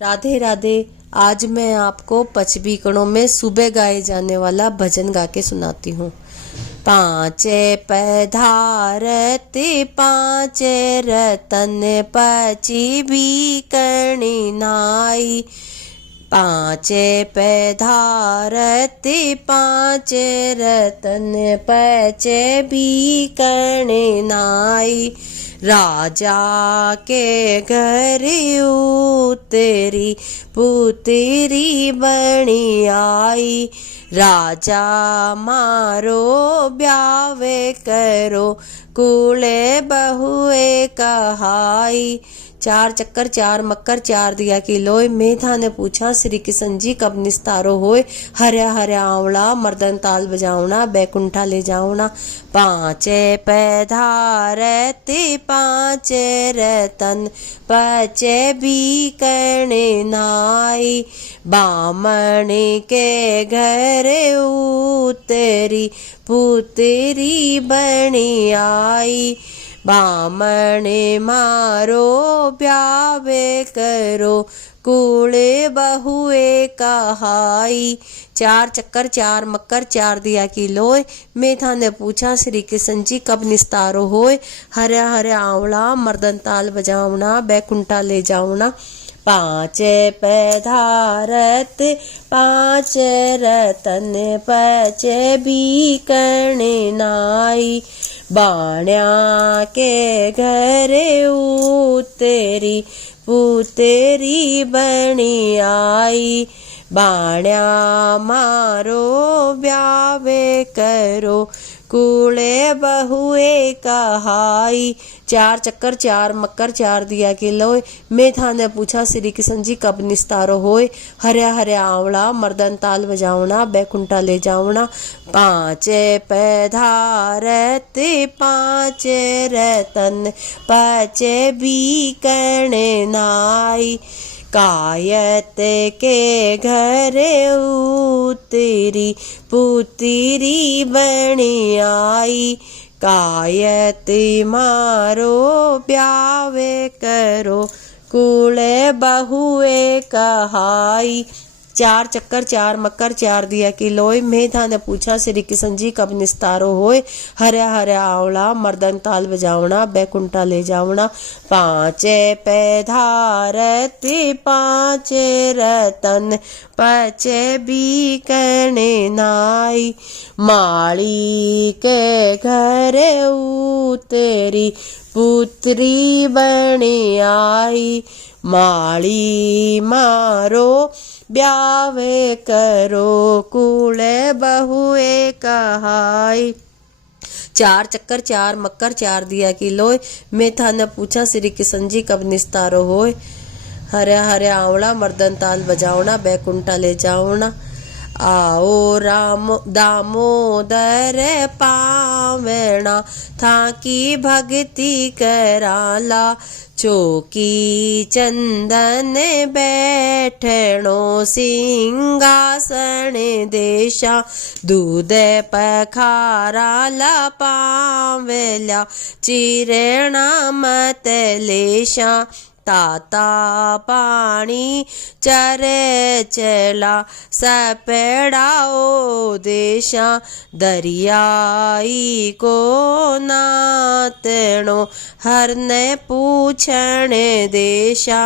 राधे राधे। आज मैं आपको पचबीकणों में सुबह गाए जाने वाला भजन गा के सुनाती हूँ। पांचे पधारते पांचे रतन पची बीकणी नाई। पांचे पधारते पांचे रतन पचे बीकणी नाई। राजा के घर उतरी पुतरी बनी आई। राजा मारो ब्यावे करो कूले बहुए कहाई। चार चक्कर चार मक्कर चार दिया की लोय। मेधा ने पूछा श्री किशन जी कब निस्तारो होए। हर्या हर्या आवड़ा मर्दन ताल बजावना बैकुंठा ले जावना। पांचे पधारते पांचे रतन पचे बीकणे नाई। बामण के घर उतरी पुतरी बनी आई। बामणे मारो ब्यावे करो कूड़े बहुए कहाई। चार चक्कर चार मक्कर चार दिया की लोय। मेधा ने पूछा श्री किशन जी कब निस्तारो होए। हर्या हर्या आवड़ा मर्दन ताल बजावना बैकुंठा ले जावना। पांचे पधारत पांचे रतन पचे बीकणे नाई। बाण्या के घर उतरी पुतरी बनी आई। बाण्या मारो ब्यावे करो कूड़े बहुए कहाई। चार चक्कर चार मक्कर चार दिया की लोय। मेधा ने पूछा श्री किशन जी कब निस्तारो होए। हर्या हर्या आवड़ा मर्दन ताल बजावना बैकुंठा ले जावना। पांचे पधारते पांचे रतन पचे बीकणे नाई। कायत के घर उतरी पुतरी बनी आई। कायत मारो ब्यावे करो कूड़े बहुए कहाई। चार चक्कर चार मक्कर चार दिया की लोय। मेधा ने पूछा श्री किशन जी कब निस्तारो होए। हर्या हर्या आवड़ा मर्दन ताल बजावना बैकुंठा ले जावना। पांचे पधारते पांचे रतन पचे बीकणे नाई। माली के घर उतरी पुतरी बनी आई। माली मारो ब्यावे करो कूड़े बहुए कहाई। चार चक्कर चार मक्कर चार दिया की लोय। मेधा ने पूछा श्री किशन जी कब निस्तारो होए। हर्या हर्या आवड़ा मर्दन ताल बजावना बैकुंठा ले जावना। आओ राम दामोदर पावना थाकी भक्ति कराला। चौकी चंदन बैठणो सिंहासन देशा। दूध पखाराला पावल्या चिरणा मत लेशा। ताता पानी चरे चला सपेड़ाओ देशा। दरियाई को नातणो हरने पूछण देशा।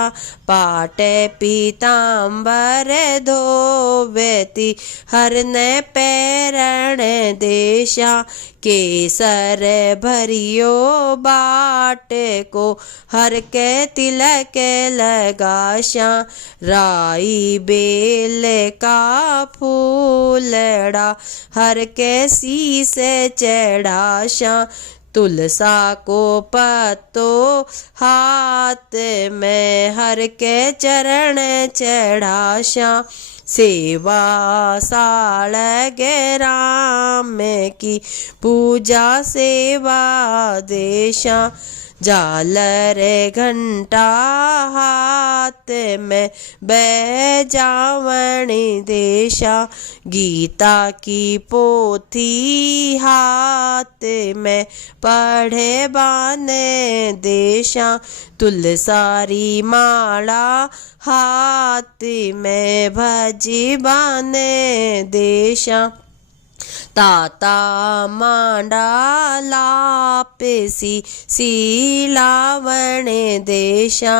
पाटे पीतांबर धोवेती हरने पैरण देशा। केसर भरियो बाट को हर के तिलक लगाशा। राई बेल का फूलड़ा हर के शीस चढ़ाशा। तुलसा को पत्तो हाथ में हर के चरण चढ़ाशा। सेवा साल गे राम की पूजा सेवा देशा। झालर घंटा हाथ में बैजावण देशा, गीता की पोथी हाथ में पढ़े बाने देशा, तुलसारी माला हाथ में भजी बाने देशा, ताता मांडा लापेसी सीलावण देशा,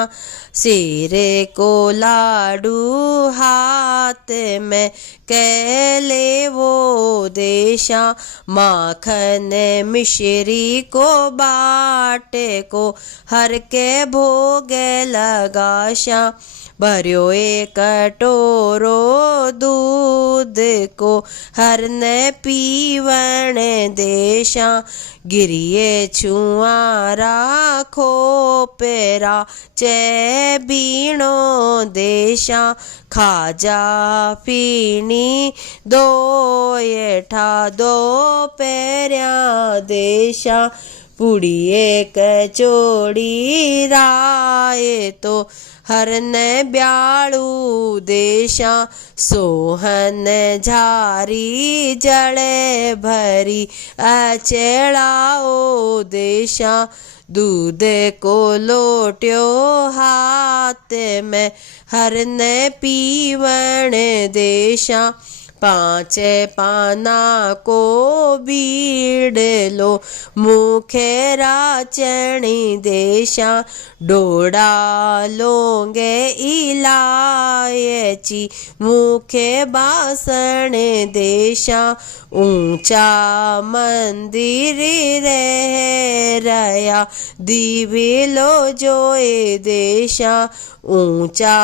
शेरे को लाडू हाथ में कैले वो देशा, माखन मिश्री को बाटे को हर के भोग लगाशा, भर्यो एक कटोरो दूध को हर ने पीवण देशा, गिरिये छुआरा खोपेरा चे बीणो देशा, खाजा पीनी दो येठा दो पेर्या देशा, पुड़िये कचोड़ी राय तो हरन ब्याळू देशा, सोहन झारी जड़े भरी अचेड़ाओ देशा, दूध को लोट्यो हाथ में हरन पीवण देशा, पांच पाना को बीड़ लो मुखे राचणी देशा, डोड़ा लोंगे इलायची मुखे बासण देशा, ऊंचा मंदिर रे रया दीवी लो जोए देशा, ऊंचा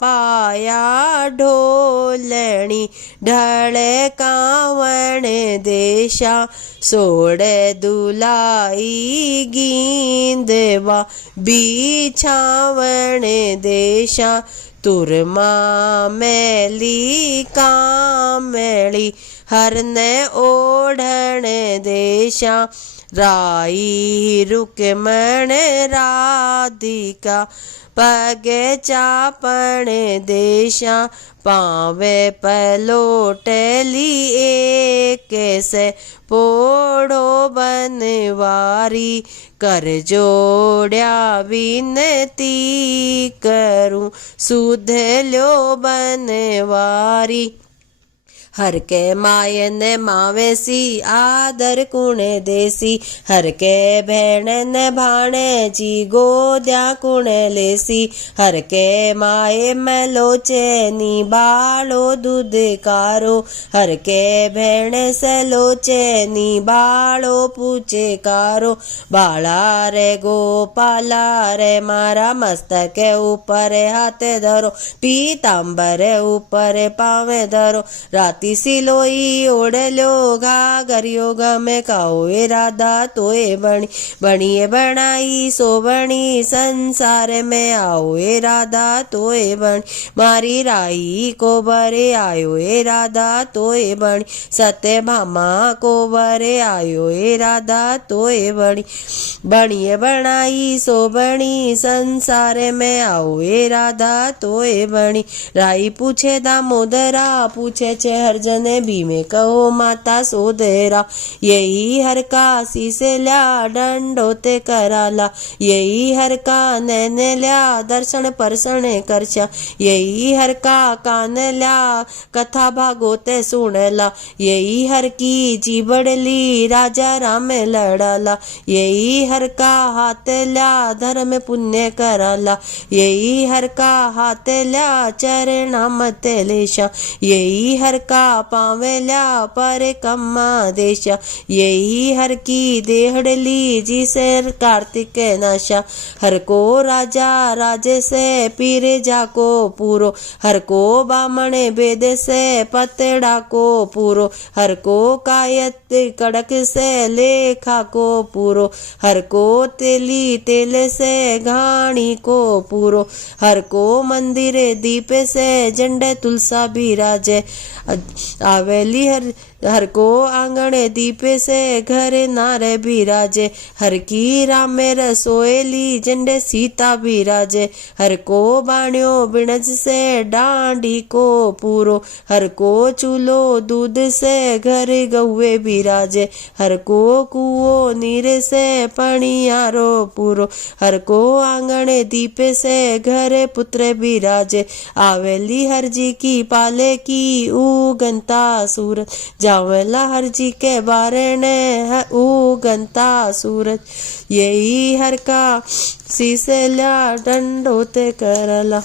पाया ढोलणी ढळे कावण देशा, सोड़े दुलाई गींदवा बिछावण देशा, तुरमा मैली कामेली हरने ओढ़ण देशा, राई रुकमण राधिका पगे चापण देशा, पावे पलोटली एक से पोड़ो बनवारी, कर जोड़या विनती करूं सुध लो बनवारी, हर के मायन मावेसी आदर कुणे देसी, हर के भेणन भाणे जी गोद्या कुणे लेसी, हर के माए मेलोचे नी बालो दूध कारो, हर के भेण से लोचे नी बालो पूछे कारो, बाला रे गोपाला रे मारा मस्तक ऊपर हाथे धरो, पीतांबर ऊपर पावे धरो, राती सिलोई ओढ़लो घाघरियो गमे काओए राधा तोए बणी, बणिए बनाई सो बणी संसार में आओए राधा तोए बणी, मारी राई को बरे आयो ए राधा तोए बणी, सत्य भामा को बरे आयो ए राधा तोए बणी, बणिए बनाई सो बणी संसार में आओए राधा तोए बणी, राई पूछे दामोदरा पूछे छे जने भी में कहो माता सोदेरा, यही हर का शीसे ल्या दंडोते कराला, यही हर का नैने ल्या दर्शन परसण करछा, यही हर का कान ल्या कथा भागोते सुनेला, यही हर की जीबड़ली राजा राम लड़ाला, यही हर का हाथ ल्या धर्म पुण्य कराला, यही हर का हाथ ल्या चरणा मत लेशा, यही हर का पावेल्या पर कम्मा देशा, यही हर की देहड़ली जिसे कार्तिक नाशा, हर को राजा राजे से पीर जाको पूरो, हर को बामण बेद से पतड़ा को पूरो, हर को कायत कड़क से लेखा को पूरो, हर को तेली तेल से घाणी को पूरो, हर को मंदिर दीप से झंडे तुलसा बिराजे, आवेली हर हर को आंगण दीप से घर नारे बिराजे, हर की राम में रसोएली झंडे सीता बिराजे, हर को बाण्यो बिणज से डांडी को पूरो, हर को चूलो दूध से घर गौए बिराजे, हर को कुओ नीर से पणियारो पूरो, हर को आंगण दीप से घर पुत्र बिराजे, आवेली हर जी की पाले की उगंता सूरज, जावेला हर जी के बारे ने उगंता सूरज, यही हर का शीशेल्या दंडोते करला।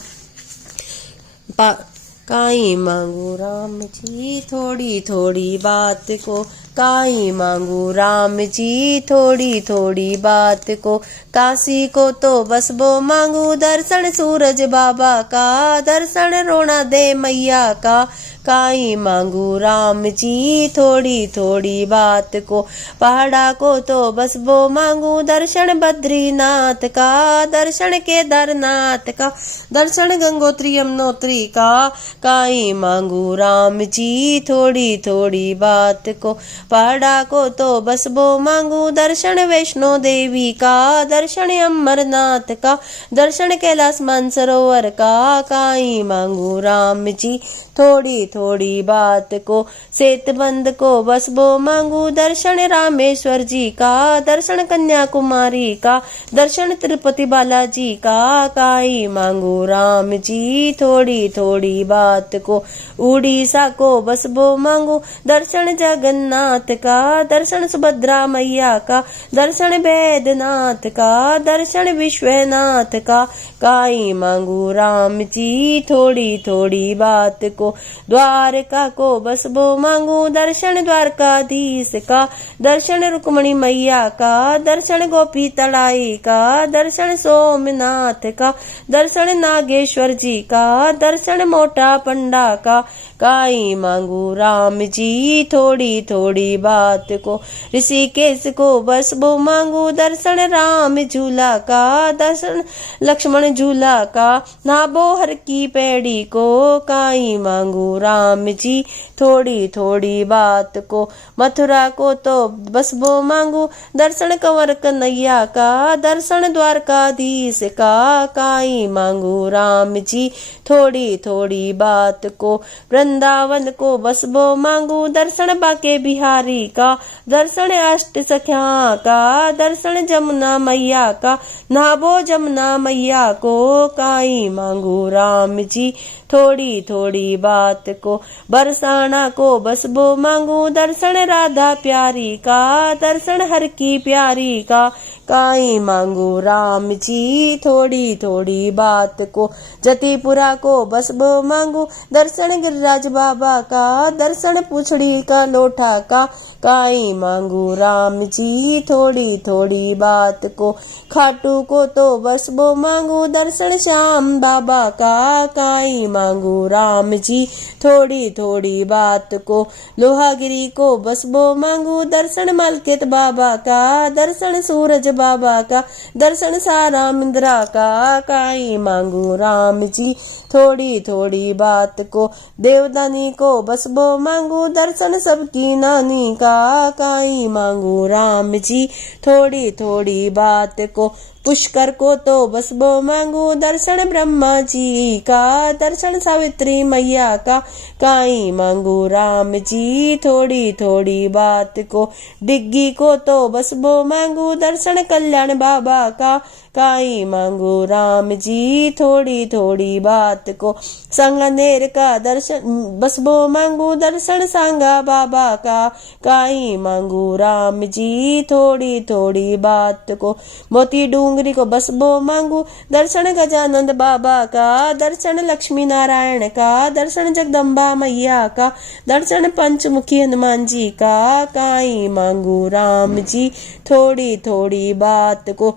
काई मांगू राम जी थोड़ी थोड़ी बात को, काई मांगू राम जी थोड़ी थोड़ी बात को, काशी को तो बस वो मांगू दर्शन सूरज बाबा का, दर्शन रोना दे मैया का, काई मांगू राम जी थोड़ी थोड़ी बात को, पहाड़ा को तो बस वो मांगू दर्शन बद्रीनाथ का, दर्शन केदारनाथ का, दर्शन गंगोत्री यमुनोत्री का, काई मांगू राम जी थोड़ी थोड़ी बात को, पहाड़ा को तो बस वो मांगू दर्शन वैष्णो देवी का, दर्शन अमरनाथ का, दर्शन कैलाश मानसरोवर का, काई मांगू राम जी थोड़ी थोड़ी बात को, सेतबंद को बस वो मांगू दर्शन रामेश्वर जी का, दर्शन कन्याकुमारी का, दर्शन तिरुपति बालाजी का, काई मांगू राम जी थोड़ी थोड़ी बात को, उड़ीसा को बस वो मांगू दर्शन जगन्नाथ का, दर्शन सुभद्रा मैया का, दर्शन वैद्यनाथ का, दर्शन विश्वनाथ का, काई मांगू राम जी थोड़ी थोड़ी बात को, द्वारका को बस वो मांगू दर्शन द्वारकाधीश का, दर्शन रुक्मणी मैया का, दर्शन गोपी तड़ाई का, दर्शन सोमनाथ का, दर्शन नागेश्वर जी का, दर्शन मोटा पंडा का, काई मांगू राम जी थोड़ी थोड़ी बात को, ऋषिकेश को बस वो मांगू दर्शन राम झूला का, दर्शन लक्ष्मण झूला का, नाबो हर की पेड़ी को, काई मांगू राम जी थोड़ी थोड़ी बात को, मथुरा को तो बस वो मांगू दर्शन कंवर कन्हैया का, दर्शन द्वारकाधीश का, काई मांगू राम जी थोड़ी थोड़ी बात को, वृंदावन को बस वो मांगू दर्शन बाके बिहारी का, दर्शन अष्ट सख्या का, दर्शन जमुना मैया का, नहाबो जमुना मैया को, काई मांगू राम जी थोड़ी थोड़ी बात को, बरसाना को बस वो मांगू दर्शन राधा प्यारी का, दर्शन हर की प्यारी का, काई मांगू राम जी थोड़ी थोड़ी बात को, जतीपुरा को बस वो मांगू दर्शन गिरिराज बाबा का, दर्शन पूछड़ी का लोठा का, काई मांगू राम जी थोड़ी थोड़ी बात को, खाटू को तो बस वो मांगू दर्शन श्याम बाबा का, काई मांगू राम जी थोड़ी थोड़ी बात को, लोहागिरी को बस वो मांगू दर्शन मलकित बाबा का, दर्शन सूरज बाबा का, दर्शन सारा मिंद्रा का, काई मांगू राम जी थोड़ी थोड़ी बात को, देवदानी को बस वो मांगू दर्शन सबकी नानी का, काई मांगू राम जी थोड़ी थोड़ी बात को, पुष्कर को तो बस वो मांगू दर्शन ब्रह्मा जी का, दर्शन सावित्री मैया का, काई मांगू राम जी थोड़ी थोड़ी बात को, डिग्गी को तो बस वो मांगू दर्शन कल्याण बाबा का, काई मांगू राम जी थोड़ी थोड़ी बात को, संगनेर का दर्शन बस वो मांगू दर्शन सांगा बाबा का, काई मांगू राम जी थोड़ी थोड़ी बात को, मोती डूंगरी को बस वो मांगू दर्शन गजानंद बाबा का, दर्शन लक्ष्मी नारायण का, दर्शन जगदम्बा मैया का, दर्शन पंचमुखी हनुमान जी का, काई मांगू राम जी थोड़ी थोड़ी बात को,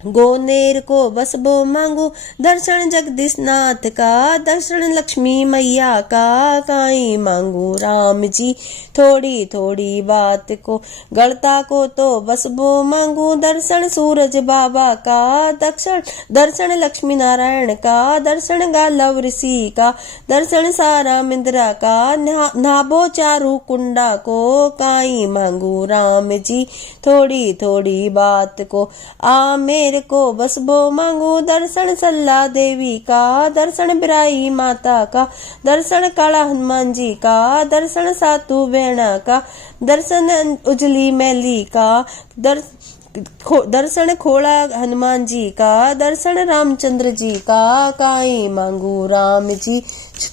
गोनेर को बस बो मांगू दर्शन जगदीश नाथ का, दर्शन लक्ष्मी मैया का काई मांगू राम जी थोड़ी थोड़ी बात को। गढ़ता को तो बस बो मांगू दर्शन सूरज बाबा का, दर्शन लक्ष्मी नारायण का, दर्शन गालव ऋषि का, दर्शन सारा मिंद्रा का, नाभो चारू कुंडा को काई मांगू राम जी थोड़ी थोड़ी बात को। आ मेरे को बस बो मांगू दर्शन सल्ला देवी का, दर्शन बिराई माता का, दर्शन काला हनुमान जी का, दर्शन सातू बेणा का, दर्शन उजली मैली का, दर्शन खोड़ा हनुमान जी का, दर्शन रामचंद्र जी का काई मांगू राम जी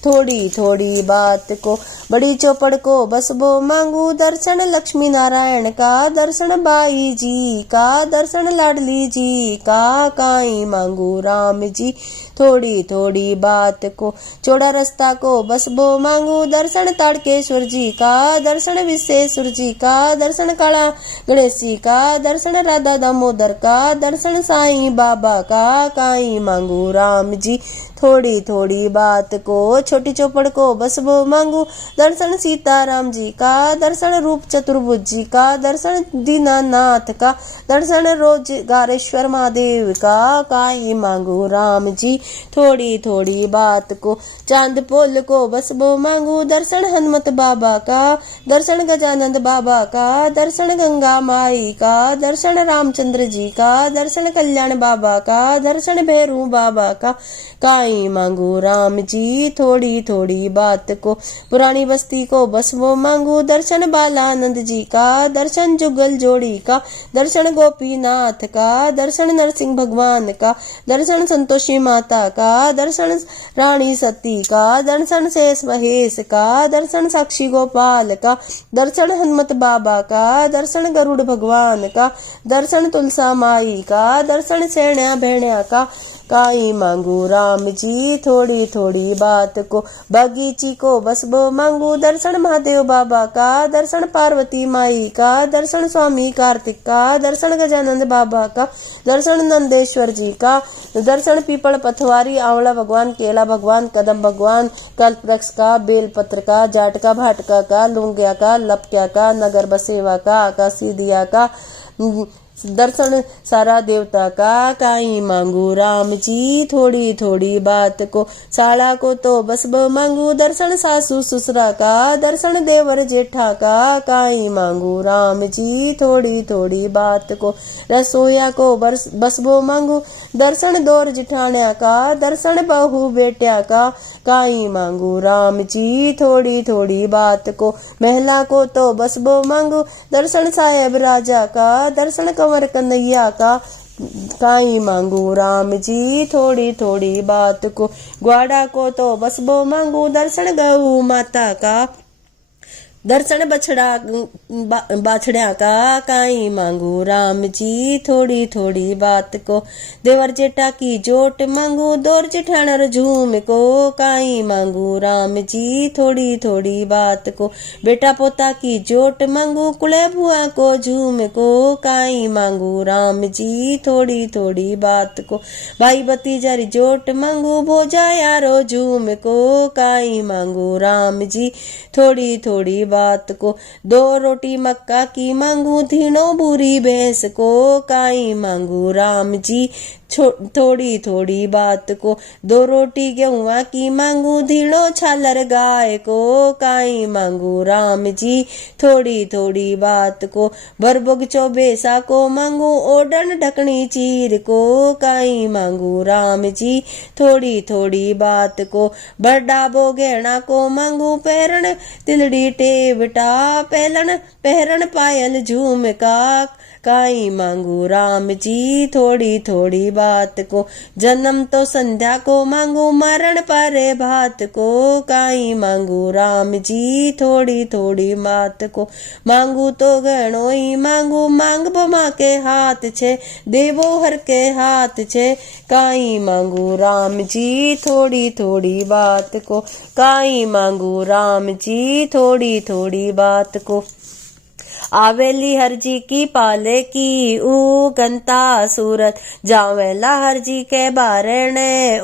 थोड़ी थोड़ी बात को। बड़ी चौपड़ को बस बो मांगू दर्शन लक्ष्मी नारायण का, दर्शन बाई जी का, दर्शन लाडली जी का काई मांगू राम जी थोड़ी थोड़ी बात को। चौड़ा रास्ता को बस बो मांगू दर्शन ताड़केश्वर जी का, दर्शन विश्वेश्वर जी का, दर्शन काला गणेश जी का, दर्शन राधा दामोदर का, दर्शन साईं बाबा का काई मांगू राम जी थोड़ी थोड़ी बात को। छोटी चौपड़ को बस बो मांगू दर्शन सीताराम जी का, दर्शन रूप चतुर्भुज जी का, दर्शन दीनानाथ का, दर्शन रोजगारेश्वर महादेव का काई मांगू राम जी थोड़ी थोड़ी बात को। चांद पोल को बस बो मांगू दर्शन हनुमत बाबा का, दर्शन गजानंद बाबा का, दर्शन गंगा माई का, दर्शन रामचंद्र जी का, दर्शन कल्याण बाबा का, दर्शन भैरू बाबा का काई मांगू राम जी थोड़ी थोड़ी बात को। पुरानी बस्ती को बस वो मांगू दर्शन बालानंद जी का, दर्शन जुगल जोड़ी का, दर्शन गोपीनाथ का, दर्शन नरसिंह भगवान का, दर्शन संतोषी माता का, दर्शन रानी सती का, दर्शन शेष महेश का, दर्शन साक्षी गोपाल का, दर्शन हनुमत बाबा का, दर्शन गरुड़ भगवान का, दर्शन तुलसा माई का, दर्शन सेण्या भेण्या का काई मांगू राम जी थोड़ी थोड़ी बात को। बगीची को बस बो मांगू दर्शन महादेव बाबा का, दर्शन पार्वती माई का, दर्शन स्वामी कार्तिक का, दर्शन गजानंद बाबा का, दर्शन नंदेश्वर जी का, दर्शन पीपल पथवारी आंवला भगवान, केला भगवान, कदम भगवान, कल्पवृक्ष का, बेलपत्र का, जाटका भाटका का, लुंगिया का, लपक्या का, नगर बसेवा का, आकाशी दिया का, दर्शन सारा देवता का काई मांगू राम जी थोड़ी थोड़ी बात को। साला को तो बस ब मांगू दर्शन सासू ससुरा का, दर्शन देवर जेठा का काई मांगू राम जी थोड़ी थोड़ी बात को। रसोईया को बस बो मांगू दर्शन दौर जिठाण्या का, दर्शन बहू बेट्या का काई मांगू राम जी थोड़ी थोड़ी बात को। महिला को तो बस बो मांगू दर्शन साहेब राजा का, दर्शन कंवर कन्हैया का काई मांगू राम जी थोड़ी थोड़ी बात को। ग्वाड़ा को तो बस बो मांगू दर्शन गऊ माता का, दर्शन बाछड़ा का काई मांगू राम जी थोड़ी थोड़ी बात को। देवर जेठा की जोट मांगू दौर जिठाणर झूम को काई मांगू राम जी थोड़ी थोड़ी बात को। बेटा पोता की जोट मांगू कुले बुआ को झूम को काई मांगू राम जी थोड़ी थोड़ी बात को। भाई भतीजा री जोट मांगू भोजा यारो झूम को काई मांगू राम जी थोड़ी थोड़ी बात को। दो रोटी मक्का की मांगू धीनो बुरी भैंस को काई मांगू राम जी थोड़ी थोड़ी बात को। दो रोटी गेहुआ की मांगू धीनो छालर गाय को काई मांगू राम जी थोड़ी थोड़ी बात को। बरबुग चौबेसा को मांगू ओडन ढकनी चीर को काई मांगू राम जी थोड़ी थोड़ी बात को। बरडाबो गहना को मांगू पैरण तिलड़ी टेवटा पहरन पायल झूम का काई मांगू राम जी थोड़ी थोड़ी बात को। जन्म तो संध्या को मांगू मरण परे भात को काई मांगू राम जी थोड़ी थोड़ी बात को। मांगू तो गणोई मांगू मांग बमा के हाथ छे देवो हर के हाथ छे काई मांगू राम जी थोड़ी थोड़ी बात को। काई मांगू राम जी थोड़ी थोड़ी बात को। आवेली हर जी की पाले की गंता सूरज, जावेला हर जी के बारणे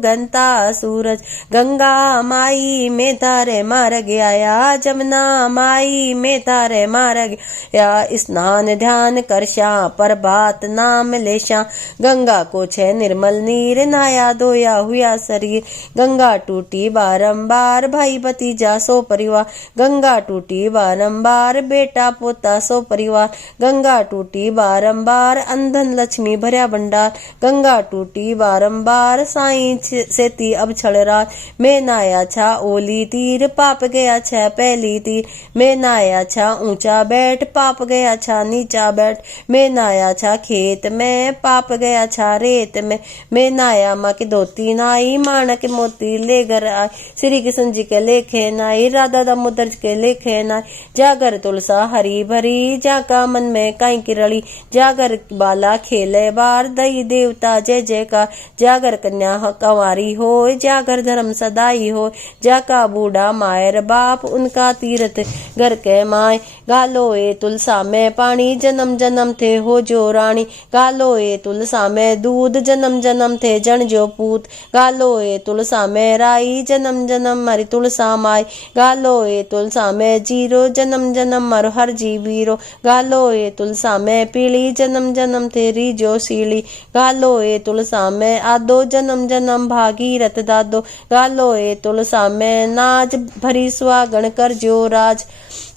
गंता सूरज। गंगा माई में तारे मार गया, जमुना माई में तारे मार गया। स्नान ध्यान कर श्या, प्रभात नाम ले श्या। गंगा को छे निर्मल नीर, नहाया धोया हुआ शरीर। गंगा टूटी बारंबार, भाई भतीजा सो परिवार। गंगा टूटी बारंबार, बेटा पोता सो परिवार। गंगा टूटी बारंबार, अंधन लक्ष्मी भर्या भंडार। गंगा टूटी बारंबार, साईं सेती अब छड़ रात। मैं नाया छा ओली तीर, पाप गया छा पहली तीर। मैं नाया छा ऊंचा बैठ, पाप गया छा नीचा बैठ। मैं नाया छा खेत में, पाप गया छा रेत में। मैं नाया माँ की धोती नाई, माणक मोती ले घर आई। श्री कृष्ण जी के लेखे नाई, राधा दामोदर के लेखे नाई। जागर तुलसा हरी भरी, जाका मन में काई की रड़ी। जागर बाला खेले बार, दई देवता जय जयकार। जागर कन्या कंवारी हो, जागर धर्म सदाई हो। जाका बूढ़ा मायर बाप, उनका तीरथ घर के माय। गालो ए तुलसा में पानी, जन्म जन्म थे हो जो रानी। गालो ए तुलसा में दूध, जन्म जन्म थे जन जो पूत। गालो ए तुलसा में राई, जन्म जन्म मरी तुलसा माई। गालो ए तुलसा में जीरो, जन्म जन्म मर हर जी वीरो। गालो ए तुलसा में पीली, जन्म जन्म तेरी जो सीली। गालो ए तुलसा में आदो, जन्म जन्म भागीरथ दादो। गालो ए तुलसा में नाज, भरी सुहागण कर जो राज।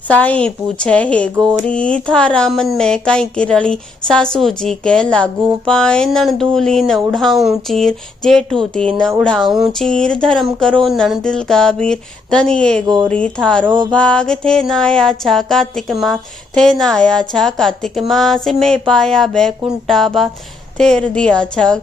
साईं पूछे हे गोरी, थारा मन में काई की रली। सासू जी के लागू पाए, ननदूली न उड़ाऊं चीर। जेठू ती न उड़ाऊं चीर, धर्म करो नन दिल का वीर। धनिये गोरी थारो भाग, थे नाया छा कार्तिक मास। थे नाया छा कार्तिक मास, में पाया बैकुंठा बास। थेर दिया छा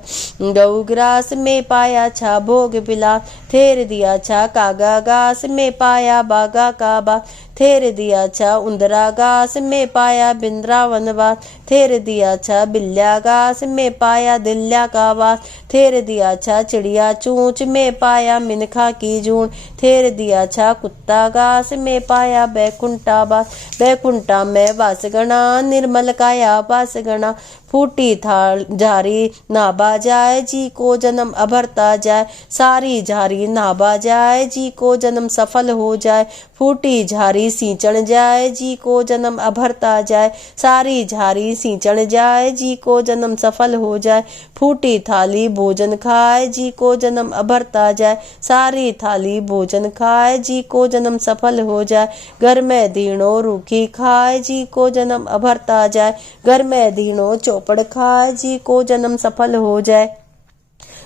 गऊ ग्रास, में पाया छा भोग बिलास। थेर दिया छा कागा घास, में पाया बागा का बास। थेर दिया छा उंदरा घास, में पाया बिंद्रावन वास। थेर दिया छा बिल्ल्या घास, में पाया दिल्या का वास। थेर दिया छा चिड़िया चूंच, में पाया मिनखा की जून। थेर दिया छा कुत्ता घास, में पाया बैकुंठा बास। बैकुंठा में वास गणा, निर्मल काया वास गणा। फूटी थाल झारी नाबा जाए, जी को जन्म अभरता जाए। सारी झारी नाबा जाए, जी को जन्म सफल हो जाए। फूटी झारी सींचण जाए, जी को जन्म अभरता जाए। सारी झारी सींचण जाए, जी को जन्म सफल हो जाए। फूटी थाली भोजन खाए, जी को जन्म अभरता जाए। सारी थाली भोजन खाए, जी को जन्म सफल हो जाए। घर में दीनो रूखी खाए, जी को जन्म अभरता जाए। घर में दीनो चौपड़ खाए, जी को जन्म सफल हो जाए।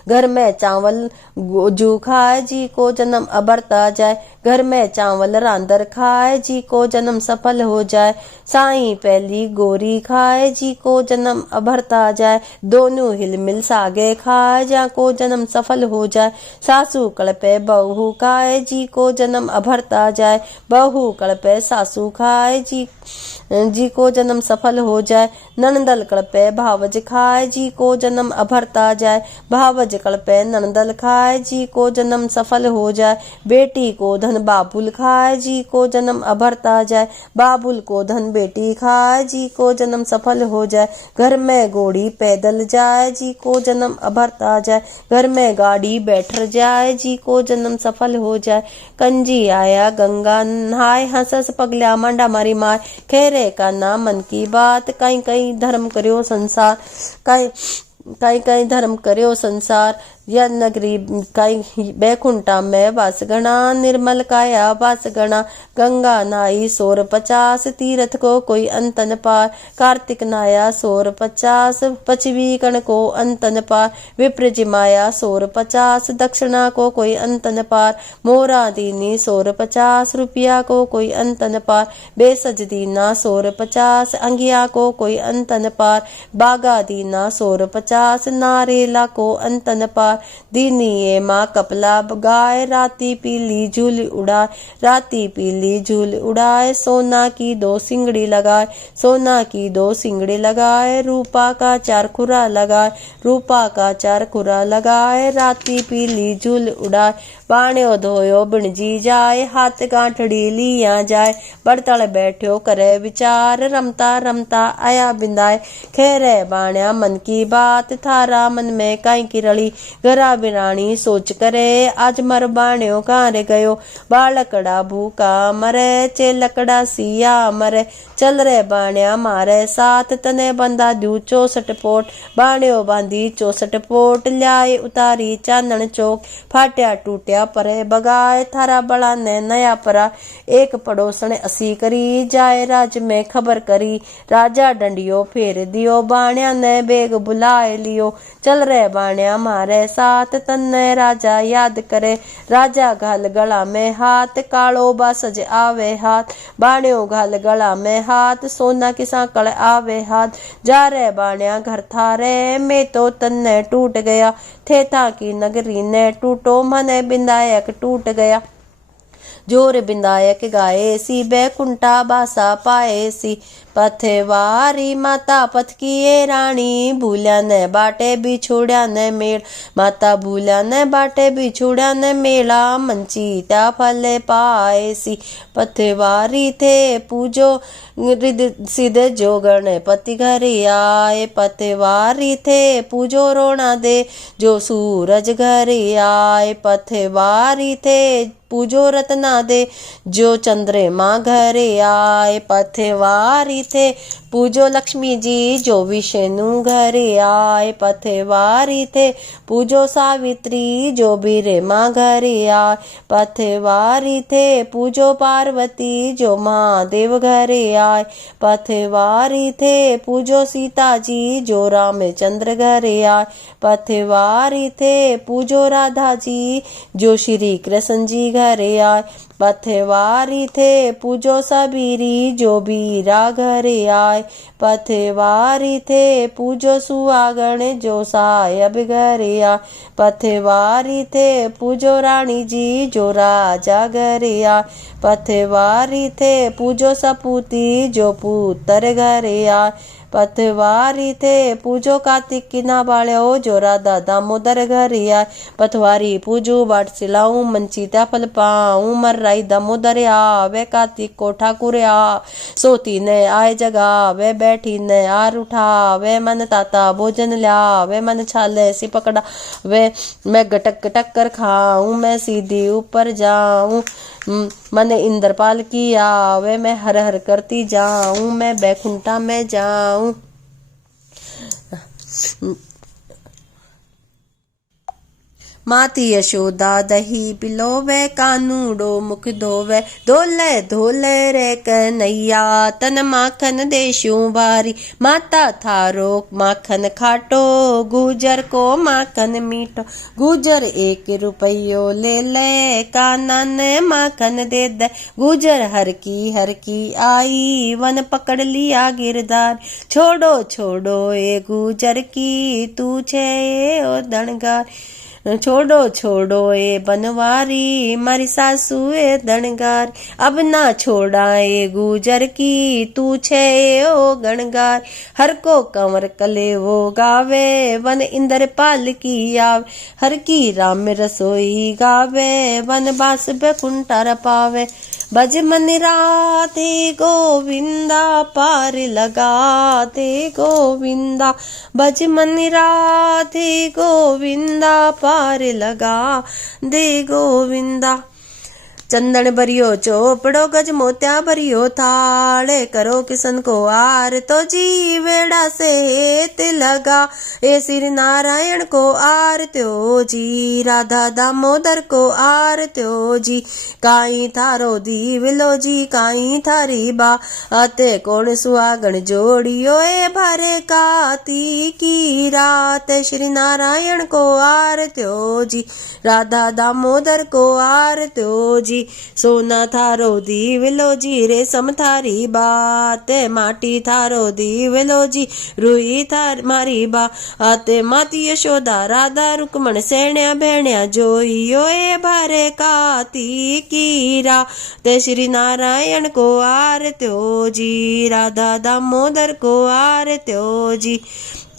घर में चावल जू खाए, जी को जन्म अभरता जाए। घर में चावल रांदर खाए, जी को जन्म सफल हो जाए। साईं पहली गोरी खाए, जी को जन्म अभरता जाए। दोनों हिलमिल सागे खाए, जा को जन्म सफल हो जाए। सासू कड़पे बहू खाए, जी को जन्म अभरता जाए। बहू कड़पे सासू खाए, जी को जन्म सफल हो जाए। नंदल कड़पे भावज खाए, जी को जन्म अभरता जाए। भावज कड़पे नंदल खाए, जी को जन्म सफल हो जाए। बेटी को धन बाबुल खाए, जी को जन्म अभरता जाए। बाबुल को धन बेटी खाए, जी को जन्म सफल हो जाए। घर में घोड़ी पैदल जाए, जी को जन्म अभरता जाए। घर में गाड़ी बैठर जाए, जी को जन्म सफल हो जाए। कंजी आया गंगा नहाय, हंसस पगल्या मांडा मारी माय। खेरे का नाम मन की बात, कई कई धर्म करियो संसार। कई कई धर्म करियो संसार। यह नगरी कई बैकुंठा में वास गणा, निर्मल काया वास गणा। गंगा नाई 150, तीर्थ को कोई अंत न पार। कार्तिक नाया 150, पचवी कण को अंत न पार। विप्र जिमाया 150, दक्षिणा को कोई अंत न पार। मोरा दीनी 150, रुपया को कोई अंत न पार। बेसज दीना 150, अंगिया को कोई अंत न पार। बागा दीना 150, नारेला को अंत न पार। दीनिये माँ कपला गाय, राती पीली झूल उड़ाए। राती पीली झूल उड़ाए, सोना की 2 सिंगड़ी लगाए। सोना की 2 सिंगड़ी लगाए, रूपा का 4 खुरा लगाए। रूपा का 4 खुरा लगाए, राती पीली झूल उड़ाए। बाण्यो धोयो बिन जी जाए, हाथ गांठड़ी लिया जाए। बड़तल बैठ्यो करे विचार, रमता रमता आया बिंदाए। खेरे बाण्या मन की बात, थारा मन में काई की रली। घरा बिरानी सोच करे, आज मर बाण्यो कहाँ रे गयो। बालकड़ा भूखा मरे, चेलकड़ा सिया मरे। चल रे बाण्या मारे साथ, तने बंदा दू 64 पोट। बाण्यो बांधी 64 पोट, ल्याए उतारी चांदन चौक। फाट्या टूट्या परे बगाए, थारा बड़ा ने नया परा। एक पड़ोसन असी करी, जाए राज में खबर करी। राजा डंडियो फेर दियो, बाण्या ने बेग बुलाए लियो। चल रे बाण्या मारे साथ, तन्ने राजा याद करे। राजा घाल गला में हाथ, कालो बासज आवे हाथ। बाण्यो घाल गला में हाथ, सोना की सांकल आवे हाथ। जा रे बाण्या घर थारे, मैं तो तन्ने टूट गया। थे था की नगरी ने टूटो, मने बिंदायक टूट गया। जोर बिंदायक गाए सी, बैकुंठा बासा पाए सी। पथवारी माता पथ की रानी, भूल्या ने बाटे बिछोड़्या ने मेल। माता भूल्या ने बाटे बिछोड़्या ने मेला, मंची त्या फले पाए सी। पथवारी थे पूजो रिद सीधे जो गणपति घरे आए। पथवारी थे पूजो रोना दे, जो सूरज घरे आए। पथवारी थे पूजो रत्ना दे, जो चंद्रमा घरे आए। पथवारी थे पूजो लक्ष्मी जी, जो विष्णु घरे आए। पथवारी थे पूजो सावित्री, जो बीरे माँ घरे आए। पथवारी थे पूजो पार्वती, जो महादेव घरे आए। पथवारी थे पूजो सीता जी, जो रामचंद्र घरे आए। पथवारी थे पूजो राधा जी, जो श्री कृष्ण जी घरे आए। पथवारी थे पूजो सबीरी, जो बीरा घरे आए। पथवारी थे पूजो सुहागण, जो सायब घरे आए। पथवारी थे पूजो रानी जी, जो राजा घरे आए। पथवारी थे पूजो सपूती, जो पुत्र घरे आए। पथवारी थे पूजो कार्तिक किना बाळ्यो, जो राधा दामोदर घरे आए। पथवारी पूजो बाट सिलाऊं, मंचीता फल पाऊं। मर राई दामोदर आवे, कार्तिक को ठाकुर आ। सोती ने आए जगावे, बैठी ने आर उठावे। मन ताता भोजन ल्यावे, मन छाले सी पकड़ावे। मैं गटक गटक कर खाऊं, मैं सीधी ऊपर जाऊं। मन इंद्रपाल की आवे, मैं हर हर करती जाऊं। मैं बैकुंठा में जाऊं। माती यशोदा दही पिलोवे, कानूड़ो मुख धोवे। धोले धोले रे कन्हैया, तन माखन देशू भारी। माता थारो माखन खाटो, गुजर को माखन मीठो। गुजर 1 रुपयो ले ले, काना ने माखन दे दे। गुजर हर की आई, वन पकड़ लिया गिरधार। छोड़ो छोड़ो ए गुजर की, तू छे ओ दणगार। छोड़ो छोड़ो ए बनवारी, मारी सासू ए दणगार। अब ना छोड़ा ए गुजर की, तू छे ओ गणगार। हर को कंवर कले वो गावे, वन इंद्रपाल की आवे। हर की राम रसोई गावे, वन बास बैकुंठा पावे। भज मन राधे गोविंदा, पार लगा दे गोविंदा। भज मन राधे गोविंदा, पार लगा दे गोविंदा। चंदन भरियो चोपड़ो, गज मोत्या भरियो थाल। करो किसन को आर, तो जी वेड़ा से हेत लगा। ए सिर नारायण को आर त्यो जी, राधा दामोदर को आर त्यो जी। काई थारो दीवलो जी, काई थारी बा। आते कौन सुहागण जोड़ियो, ए भरे काती की रात। श्री नारायण को आर त्यो जी, राधा दामोदर को आर त्यो जी। सोना थारो दीवलो जी, रेशम थारी बात। माटी थारो दीवलो जी, रुई थार मारी बा। आते माती यशोदा राधा रुक्मण, सेण्या भेण्या जोइयो। ए भारे काती कीरा, ते श्री नारायण को आर त्यो जी, राधा दामोदर को आर त्यो जी।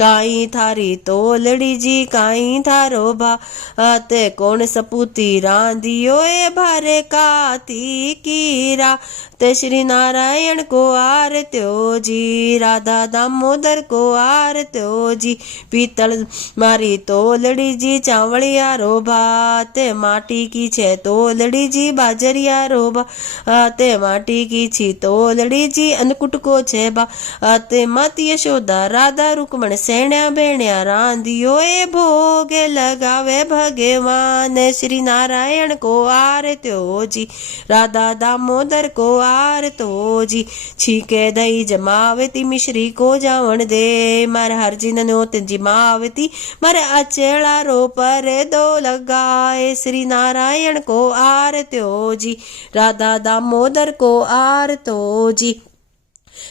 काई थारी तोलड़ी जी काई थारो भात कौन सपूती रांधियो ए भारे काती कीरा ते श्री नारायण को आरत्यो जी राधा दामोदर को आरत्यो जी पीतल मारी तोलड़ी जी चावलिया रो भात माटी की छे तोलड़ी जी बाजरिया रो भात माटी की छी तोलड़ी जी अन्नकूट को छे भात मत यशोदा राधा रुक्मण सेण्या बेण्या रांधियो ए भोगे लगावे भगवान श्री नारायण को आरत्यो जी राधा दामोदर को आरतो जी छीके दही जमावती मिश्री को जावण दे मारे हरजी नोत जिमावती मारे अचेला रो पर दो लगाए श्री नारायण को आरत्यो जी राधा दामोदर को आरतो जी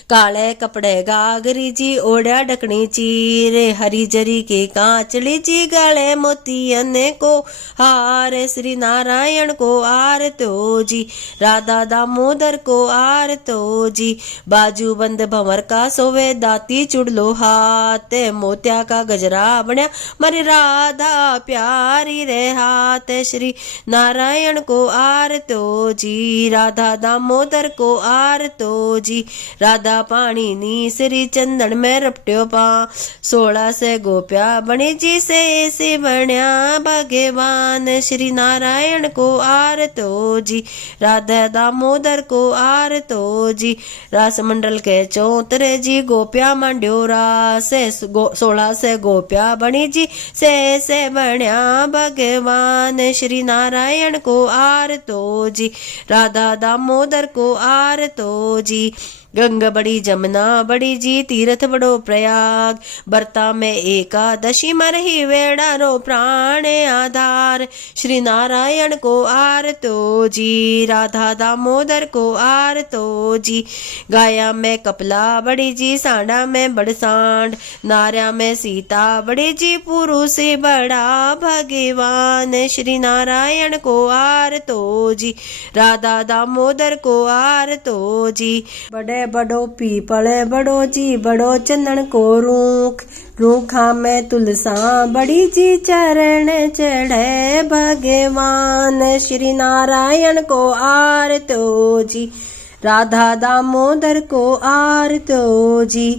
काले कपड़े गागरी जी ओढ़ा ढकनी चीरे हरी जरी के कांचली जी गले मोतियन को हारे श्री नारायण को आरतो जी राधा दामोदर को आरतो जी बाजू बंद भंवर का सोवे दाती चुड़लो हाथ मोतिया का गजरा बण्या मारी राधा प्यारी रे हाथ श्री नारायण को आरतो जी राधा दामोदर को आरतो जी राधा पानी नी श्री चंदन में रपट्यो पा 16 से गोप्या बणी जी से बण्या भगवान श्री नारायण को आरतो जी राधा दामोदर को आरतो जी रास मंडल के चौतरे जी गोप्या मंड्यो रास 16 से गोप्या बणी जी से बण्या भगवान श्री नारायण को आरतो जी राधा दामोदर को आरतो जी गंग बड़ी जमुना बड़ी जी तीर्थ बड़ो प्रयाग बरता में एकादशी मरही वेड़ा रो प्राण आधार श्री नारायण को आरतो जी राधा दामोदर को आरतो जी गाया में कपला बड़ी जी सांडा में बड़सांड नार्या में सीता बड़ी जी पुरुष बड़ा भगवान श्री नारायण को आरतो जी राधा दामोदर को आरतो जी बड़े बड़ो पीपले बड़ो जी बड़ो चंदन को रूखा में तुलसा बड़ी जी चरण चढ़े भगवान श्री नारायण को आरतो जी राधा दामोदर को आरतो जी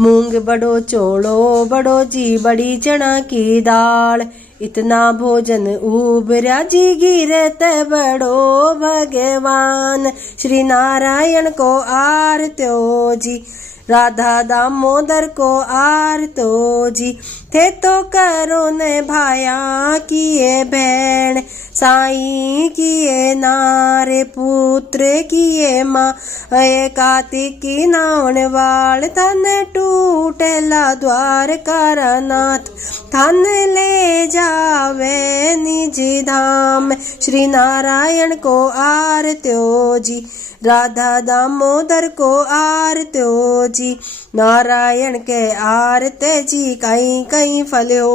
मूंग बड़ो चोड़ो बड़ो जी बड़ी चना की दाल इतना भोजन उबरा जी गिरत बड़ो भगवान श्री नारायण को आरतो जी राधा दामोदर को आरतो जी थे तो करो ने भाया किए भेण साई किए नारे पुत्र किए माँ कार्तिक की नावन वाल तन टूटेला द्वार करनाथ तन ले जावे निज धाम श्री नारायण को आरत्यो जी राधा दामोदर को आरत्यो जी नारायण के आरते जी कहीं कहीं फल्यो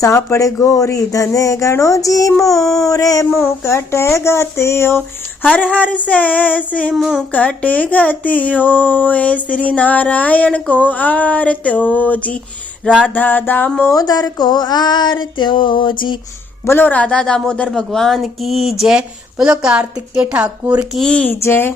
सापड़ गोरी धने गणो जी मोरे मुकट गतियो हर हर से मुकट गतियो ए श्री नारायण को आरत्यो जी राधा दामोदर को आरत्यो जी बोलो राधा दामोदर भगवान की जय बोलो कार्तिक के ठाकुर की जय।